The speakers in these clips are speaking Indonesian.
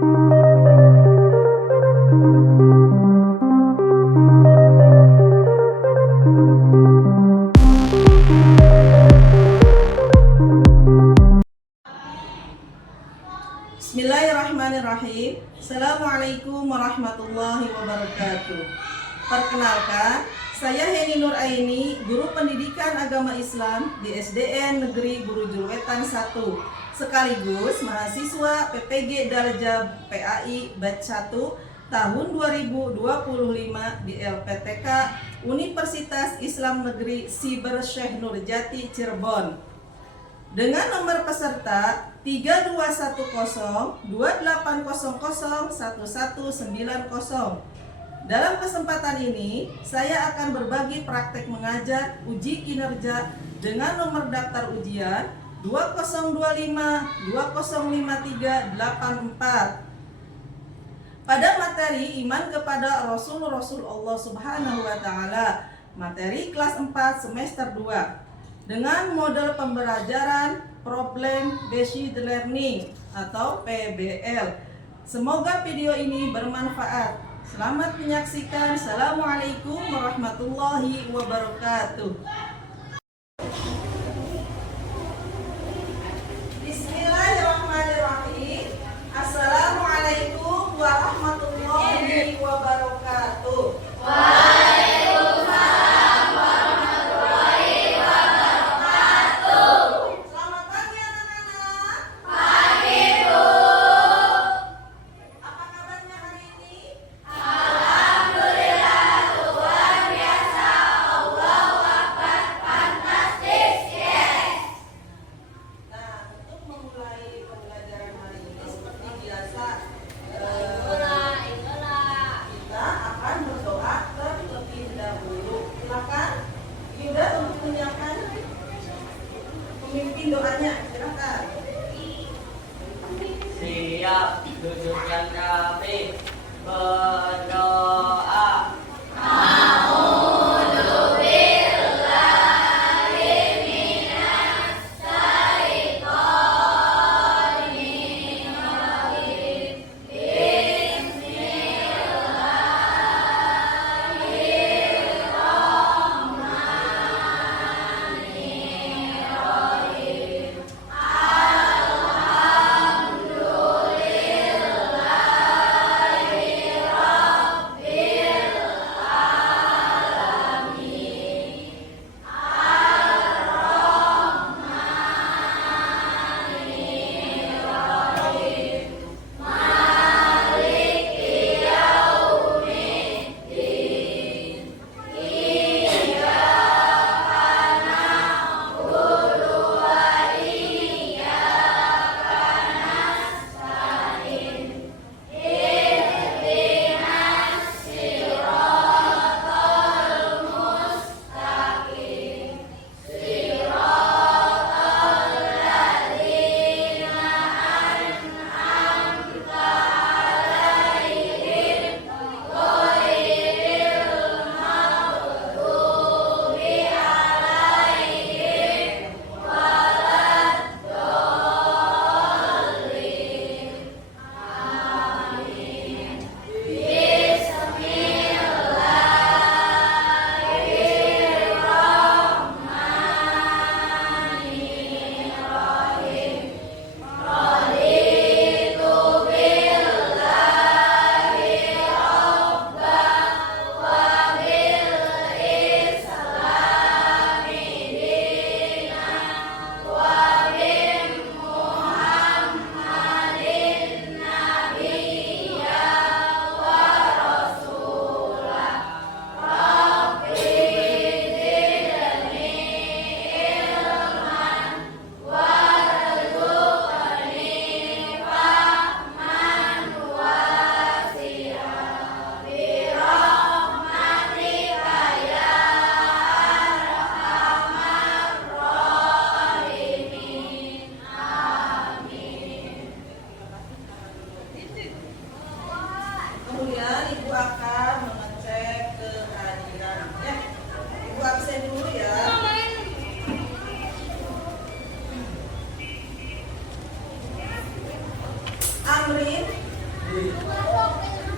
Bismillahirrahmanirrahim. Assalamualaikum warahmatullahi wabarakatuh. Perkenalkan, saya Heni Nur Aini, guru pendidikan agama Islam di SDN Negeri Guru Julwetan 1, sekaligus mahasiswa PPG Darajat PAI Batch 1 tahun 2025 di LPTK Universitas Islam Negeri Siber Syekh Nurjati Cirebon. Dengan nomor peserta 321028001190. Dalam kesempatan ini, saya akan berbagi praktek mengajar uji kinerja dengan nomor daftar ujian 2055205384. Pada materi iman kepada Rasul Allah Subhanahu wa taala, materi kelas 4 semester 2 dengan model pembelajaran Problem Based Learning atau PBL. Semoga video ini bermanfaat. Selamat menyaksikan. Assalamualaikum warahmatullahi wabarakatuh. Bismillahirrahmanirrahim. Assalamualaikum warahmatullahi wabarakatuh. Pemimpin doanya, silakan. Siap, dudukkan rapi, berdoa.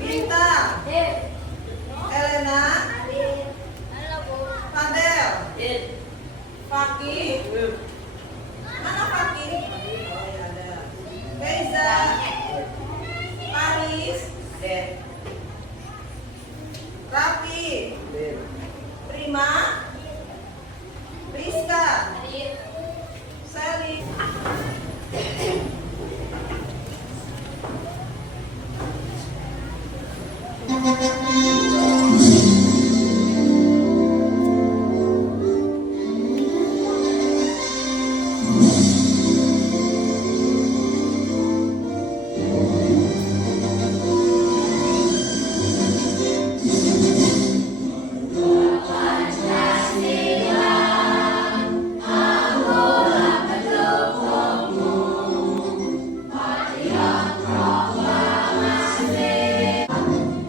Bintang, Elena, Fadel, Faki, mana Faki? Oh ya ada. Beza, Paris, Rapi, Prima, Rizka, Sally.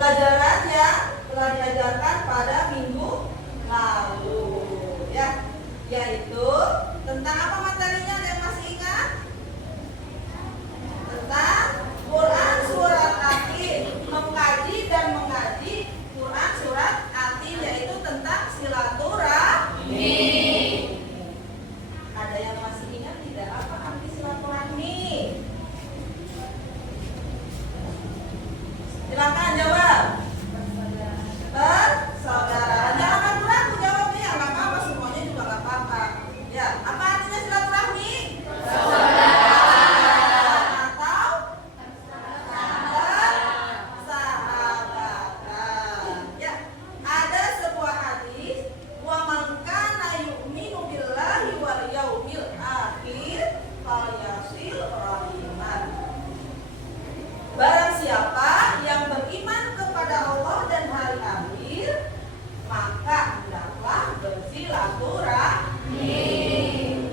Pelajaran yang telah diajarkan pada minggu lalu, ya, yaitu tentang apa materinya, yang masih ingat? Tentang Quran surat Atin, mengkaji dan mengaji Quran surat Atin, yaitu tentang silaturahmi. Ada yang masih ingat tidak apa arti silaturahmi? Silakan jawab. Persaudaraan. Jangan ragu-ragu jawabnya, nggak apa-apa, semuanya juga nggak apa-apa. Ya, apa artinya silaturahmi? Persaudaraan atau persahabatan. Ya, ada sebuah hadis, wa man kana yu'minu billahi wal yaumil akhir falyasil rahiman. Barang siapa yang beriman kepada Allah dan hari akhir, maka hendaklah bersilaturahmi.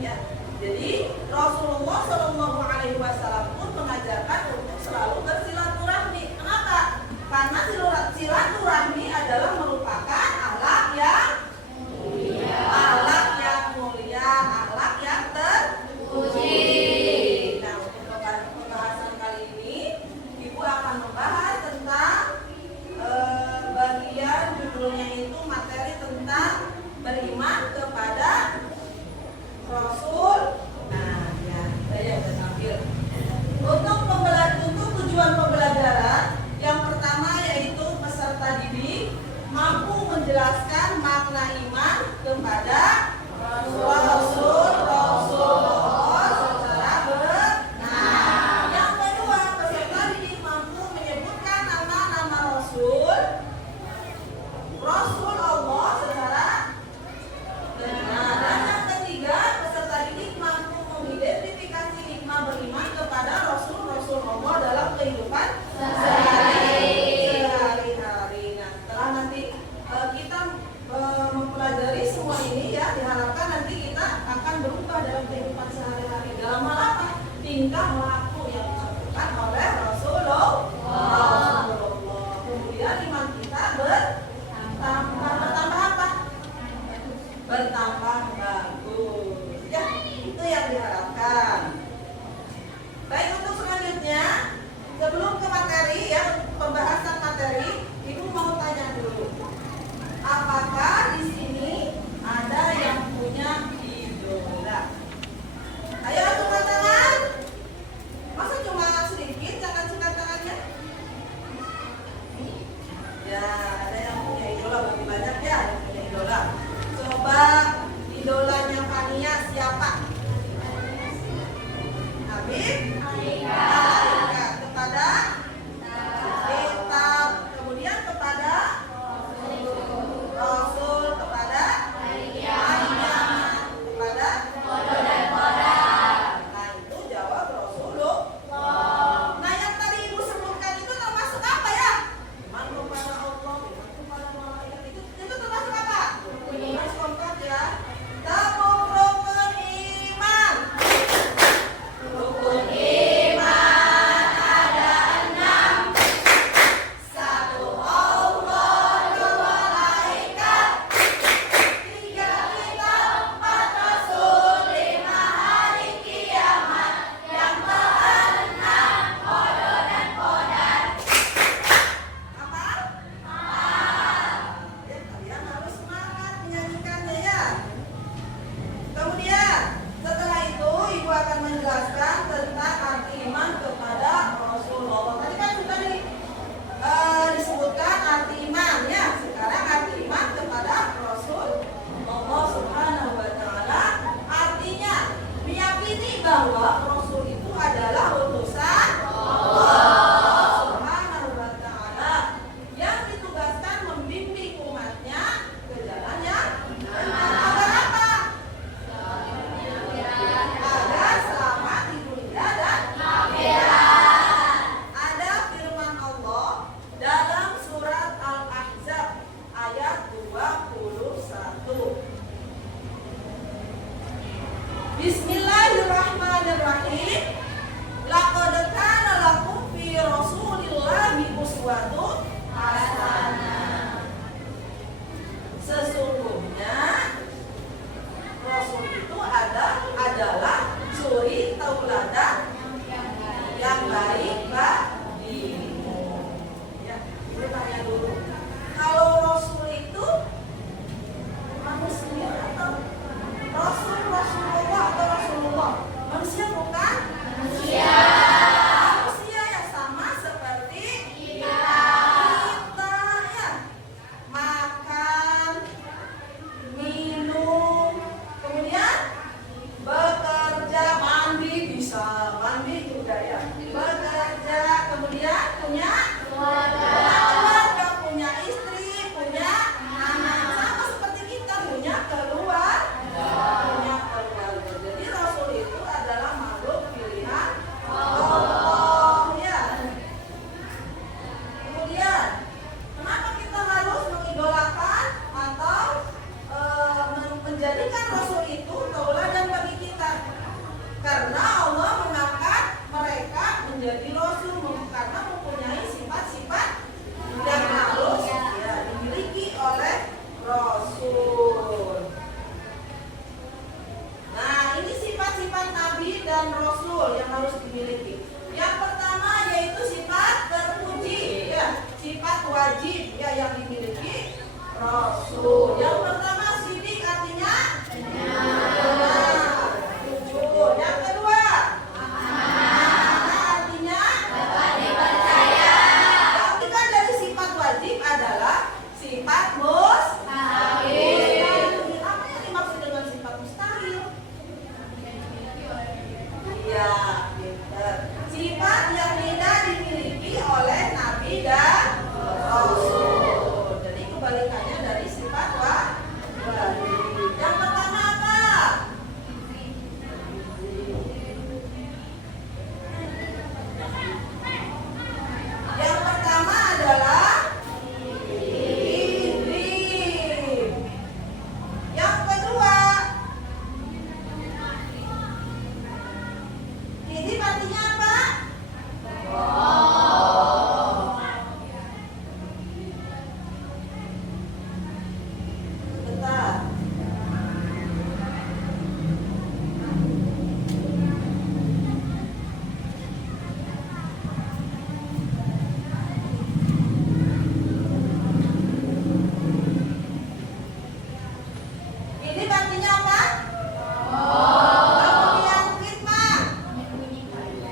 Ya. Jadi Rasulullah SAW pun mengajarkan untuk selalu bersilaturahmi. Kenapa? Karena silaturahmi adalah merupakan akhlak yang mulia, akhlak yang terpuji. Nah, untuk pembahasan kali ini, Ibu akan membahas tentang bagian judulnya itu materi tentang beriman kepada Rasul. Nah, ya, saya udah tampil. Untuk tujuan pembelajaran, yang pertama yaitu peserta didik mampu menjelaskan makna iman kepada Rasulullah secara benar. Yang kedua, peserta didik mampu menyebutkan nama-nama Rasul Allah secara benar. Dan yang ketiga, peserta didik mampu mengidentifikasi hikmah beriman kepada Rasul Allah dalam kehidupan sehari-hari. Nah, setelah nanti kita mempelajari semua ini, ya, diharapkan nanti kita akan berubah dalam kehidupan sehari-hari. Dalam hal apa? Tingkah laku yang dilakukan oleh Rasulullah. Kemudian iman kita bertambah apa? Bertambah bagus. Ya, itu yang diharapkan. Baik, untuk selanjutnya, sebelum ke materi, ya, pembahasan materi, Ibu mau tanya dulu. Apakah di sini ada yang punya idola? Ayo angkat tangan. Masa cuma sedikit, jangan angkat tangannya? Ya, ada yang punya idola, lebih banyak ya yang punya idola. Coba idolanya Fania siapa? Habib? Malaikat. Kepada kitab. Kemudian kepada Rasul. baik bagimu. Ya, ibu tanya dulu. Kalau Rasul itu manusia atau Rasulullah atau Rasulullah? Manusia bukan? Manusia. Manusia yang sama seperti kita. Kita ya. Makan, minum, kemudian bekerja, mandi bisa, mandi juga ya. Bekerja, kemudian punya keluarga, punya istri, punya anak, sama seperti kita punya keluarga. Jadi Rasul itu adalah makhluk pilihan Allah ya. Kemudian kenapa kita harus mengidolakan atau menjadikan Rasul itu tauladan bagi kita? Karena Allah mengangkat mereka menjadi Rasul karena mempunyai sifat-sifat yang harus ya, dimiliki oleh Rasul. Nah, ini sifat-sifat Nabi dan Rasul yang harus dimiliki. Yang pertama yaitu sifat terpuji, ya, sifat wajib ya yang dimiliki Rasul. Yang pertama sidik artinya benar, jujur. Yang kedua amanah artinya dapat dipercaya. Yang ketiga dari sifat wajib adalah sifat mustahil. Apa yang dimaksud dengan sifat mustahil? Iya, pintar. Sifat yang tidak dimiliki oleh Nabi dan Rasul. Jadi kebalikannya dari sifat wajib. Yang pertama apa? Yang pertama adalah idrim. Yang kedua idrim artinya apa? Bentar. Idrim artinya apa? Kemudian khidmat.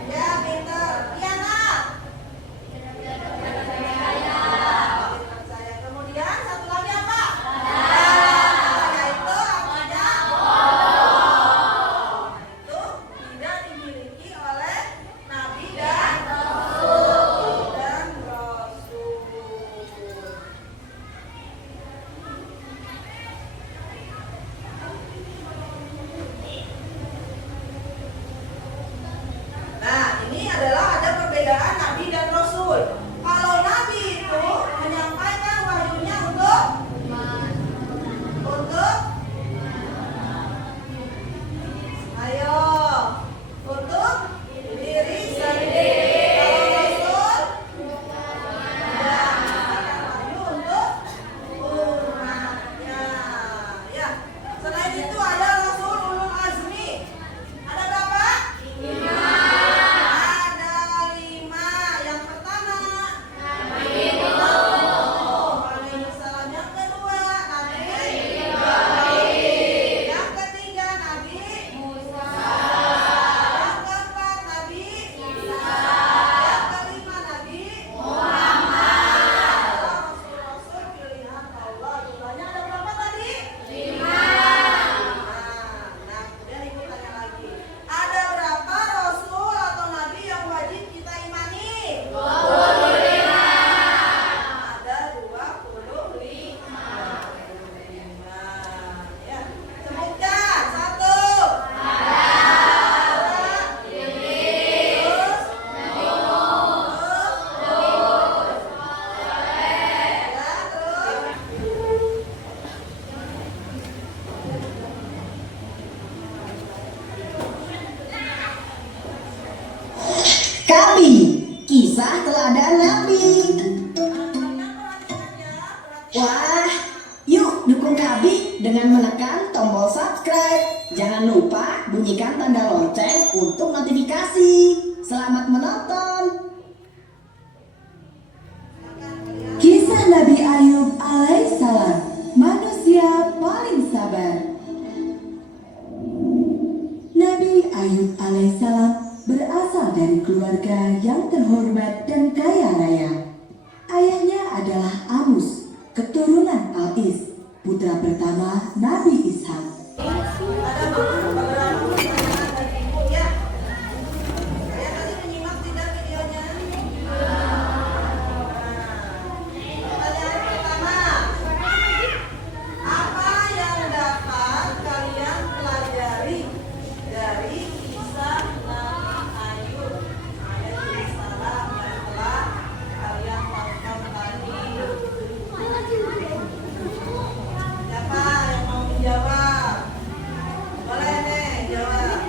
Ya, pintar. Piana. Percaya. Kemudian satu lagi apa? Yaitu artinya itu tidak dimiliki oleh Nabi dan Rasul. Nah, ini adalah ada perbedaan Nabi dan Rasul. Kalau Nabi itu menyampaikan wahyunya untuk ayo untuk diri sendiri. Kalau Rasul menyampaikan wahyu untuk umatnya. Ya. Selain itu ada Rasul ulul azmi. Ada berapa? 5. Ada 5. Yang pertama Nabi Nuh alaihissalam. Yang kedua Nabi Ibrahim. Yang ketiga Nabi Musa. Yang keempat Nabi Isa. Yang kelima Nabi Muhammad. Rasul-rasul pilihan Allah. Jumlahnya ada berapa tadi? 5. Nah, kemudian ibu tanya lagi. Ada berapa Rasul atau Nabi yang wajib kita imani? 25. Ada 25. Ya. Sebutkan. 1. Kami, kisah teladan Nabi. Wah, yuk dukung Kabi dengan menekan tombol subscribe. Jangan lupa bunyikan tanda lonceng untuk notifikasi. Selamat menonton. terhormat dan kaya raya. Ayahnya adalah Amus, keturunan Al-Is, putra pertama Nabi Ishak. Ada beberapa pertanyaan dari ibu ya. Saya tadi menyimak tidak videonya? Pertanyaan pertama, apa yang dapat kalian pelajari dari kisah Nabi Ayub alaihissalam yang telah kalian tonton tadi? Siapa yang mau menjawab? Boleh nih jawab.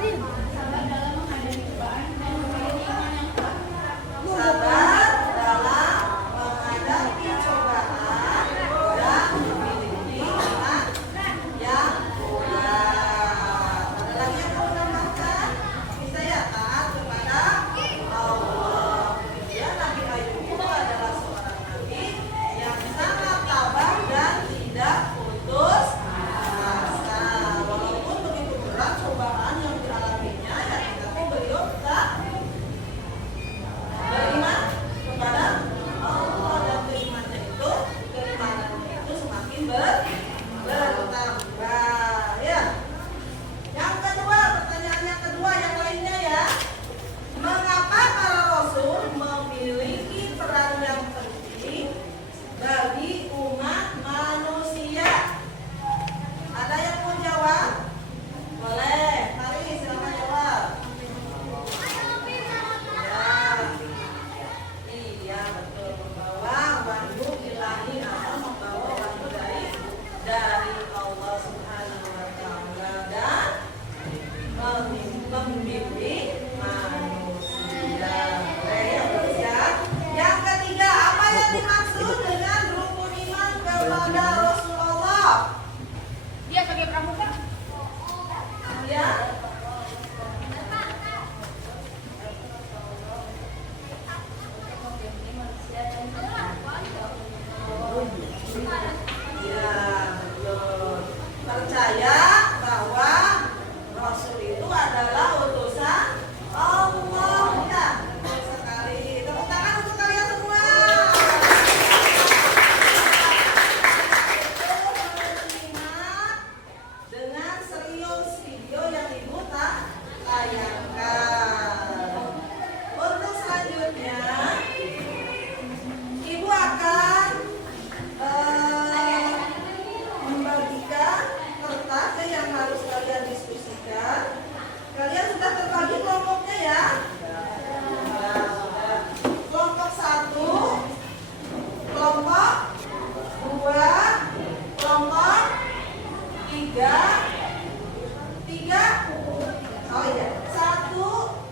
Sabar dalam menghadapi cobaan dan memiliki iman yang kuat. Ada lagi yang mau menambahkan? Bisa ya, taat kepada Allah. Kemudian Nabi Ayub itu adalah seorang nabi yang sangat tabah dan tidak putus asa. Walaupun begitu berat cobaan yang dialaminya, ya tetapi beliau tetap beriman kepada Allah, dan keimanannya itu semakin bertambah ya. Yang kedua, pertanyaan yang kedua yang lainnya ya. Mengapa para rasul memiliki peran yang penting bagi umat manusia? Ada yang mau jawab? Boleh, mari silakan jawab. Iya betul, membawa wahyu ilahi atau membawa wahyu dari Allah Subhanahu wa taala dan membimbing manusia. Oke, yang terus ya. Yang ketiga, apa yang dimaksud dengan rukun iman kepada Rasulullah? Dia sebagai pramuka. Ya. Ya, betul. Percaya bahwa Rasul itu adalah utusan Allah. Ya, betul sekali. Tepuk tangan untuk kalian semua. Itu menyimak dengan serius video yang ibu tayangkan. Untuk selanjutnya, ibu akan membagikan kertas yang harus kalian diskusikan. Kalian sudah terbagi kelompoknya ya? Nah, sudah. Kelompok 1, kelompok 2, kelompok 3. Oh iya, 1,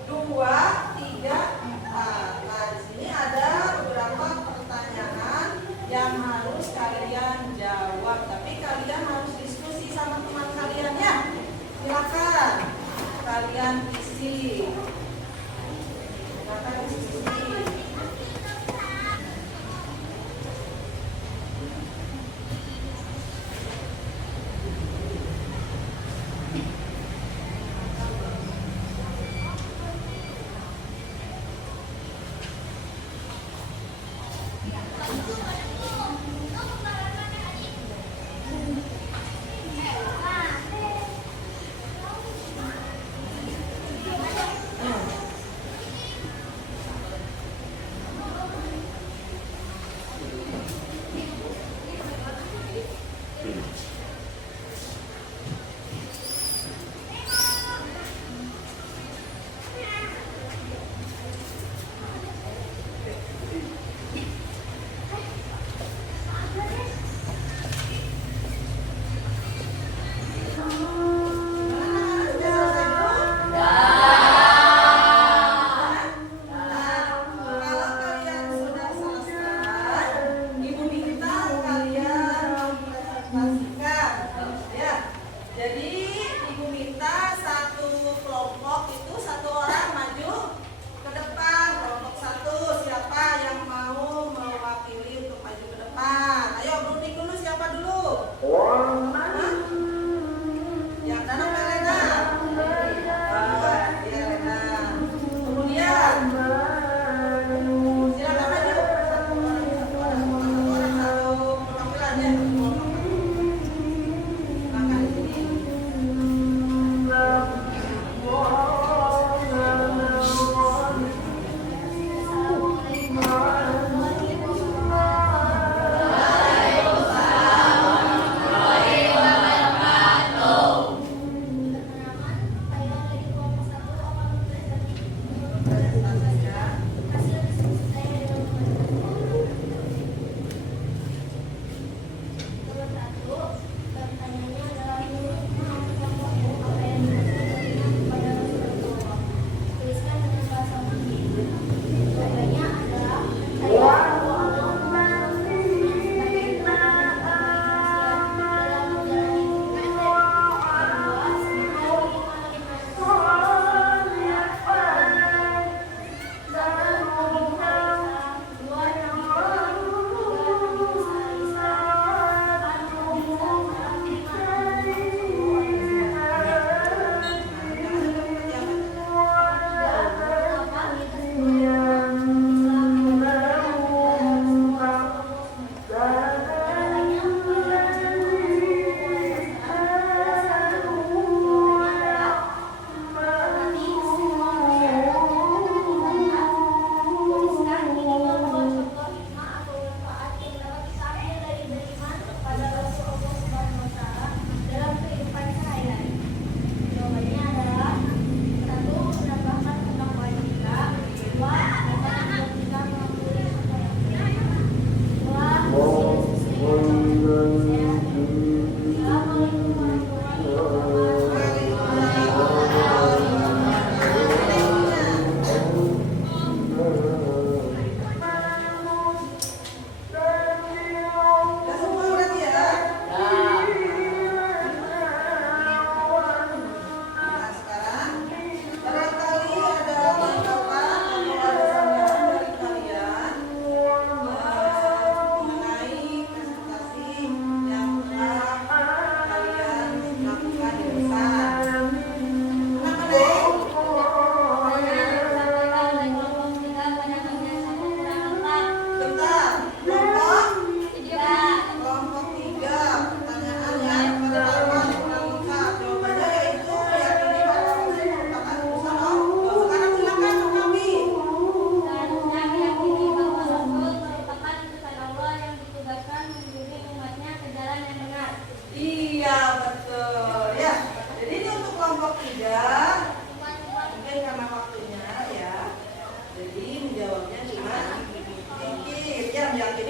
2, 3, 4. Nah, di sini ada beberapa pertanyaan yang harus kalian jawab, tapi kalian harus diskusi sama teman kalian ya. Silakan kalian isi. Silakan diskusi.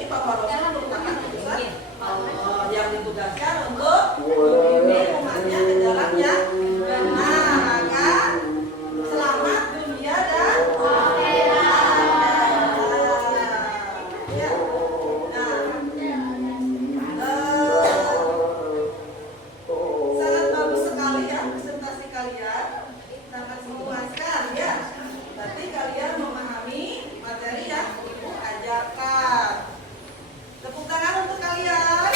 bahwa Rasul merupakan utusan Allah yang ditugaskan untuk membimbing umatnya ke jalan yang benar agar selamat dunia dan akhirat. Ya. Sangat bagus sekali ya presentasi kalian, sangat memuaskan ya. Berarti kalian memahami materi yang Ibu ajarkan. Tepuk tangan untuk kalian.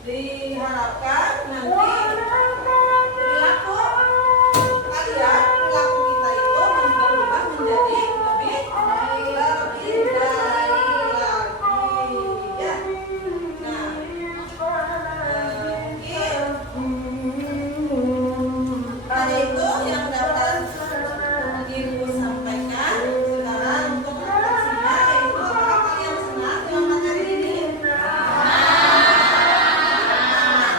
Diharapkan nanti perilaku kalian, perilaku kita itu berubah menjadi lebih baik lagi ya. Nah, tadi itu yang dapat Ibu sampaikan. Sekarang untuk refleksinya, yaitu apakah kalian senang dengan materi ini?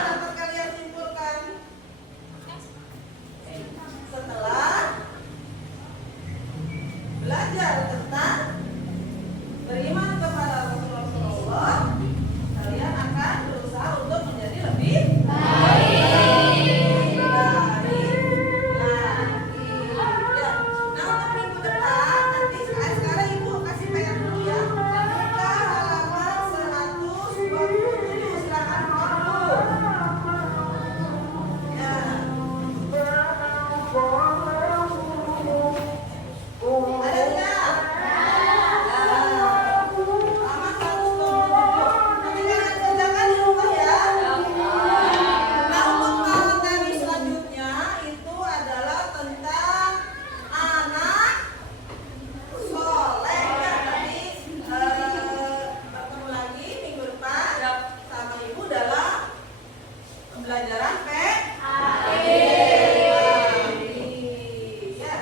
Dapat kalian simpulkan setelah belajar tentang beriman kepada Rasulullah, kalian akan berusaha untuk menjadi lebih baik lagi. Ya. Nah, untuk minggu depan nanti sekarang Ibu kasih PR dulu ya. Buka halaman 127, silakan keluar dulu. Ya. Ada enggak? Halaman 127. Nanti kalian kerjakan di rumah ya. Nah, untuk materi selanjutnya itu adalah tentang anak soleh ya. Nanti bertemu lagi minggu depan sama Ibu dalam pembelajaran PAI. Ya.